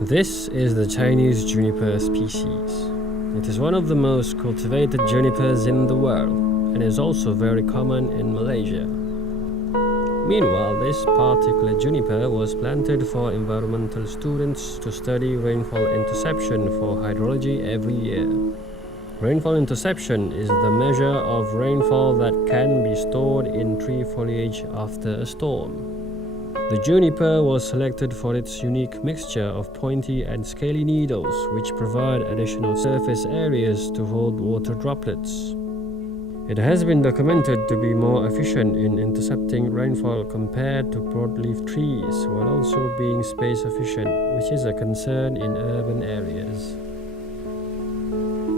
This is the Chinese juniper species. It is one of the most cultivated junipers in the world and is also very common in Malaysia. Meanwhile, this particular juniper was planted for environmental students to study rainfall interception for hydrology every year. Rainfall interception is the measure of rainfall that can be stored in tree foliage after a storm. The juniper was selected for its unique mixture of pointy and scaly needles, which provide additional surface areas to hold water droplets. It has been documented to be more efficient in intercepting rainfall compared to broadleaf trees, while also being space efficient, which is a concern in urban areas.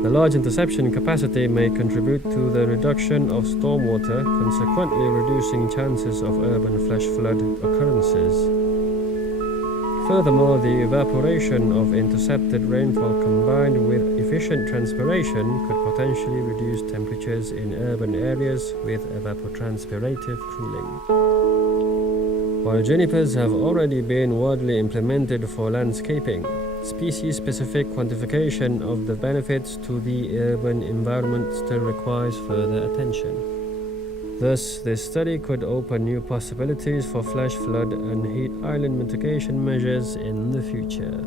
The large interception capacity may contribute to the reduction of stormwater, consequently reducing chances of urban flash flood occurrences. Furthermore, the evaporation of intercepted rainfall combined with efficient transpiration could potentially reduce temperatures in urban areas with evapotranspirative cooling. While junipers have already been widely implemented for landscaping, species-specific quantification of the benefits to the urban environment still requires further attention. Thus, this study could open new possibilities for flash flood and heat island mitigation measures in the future.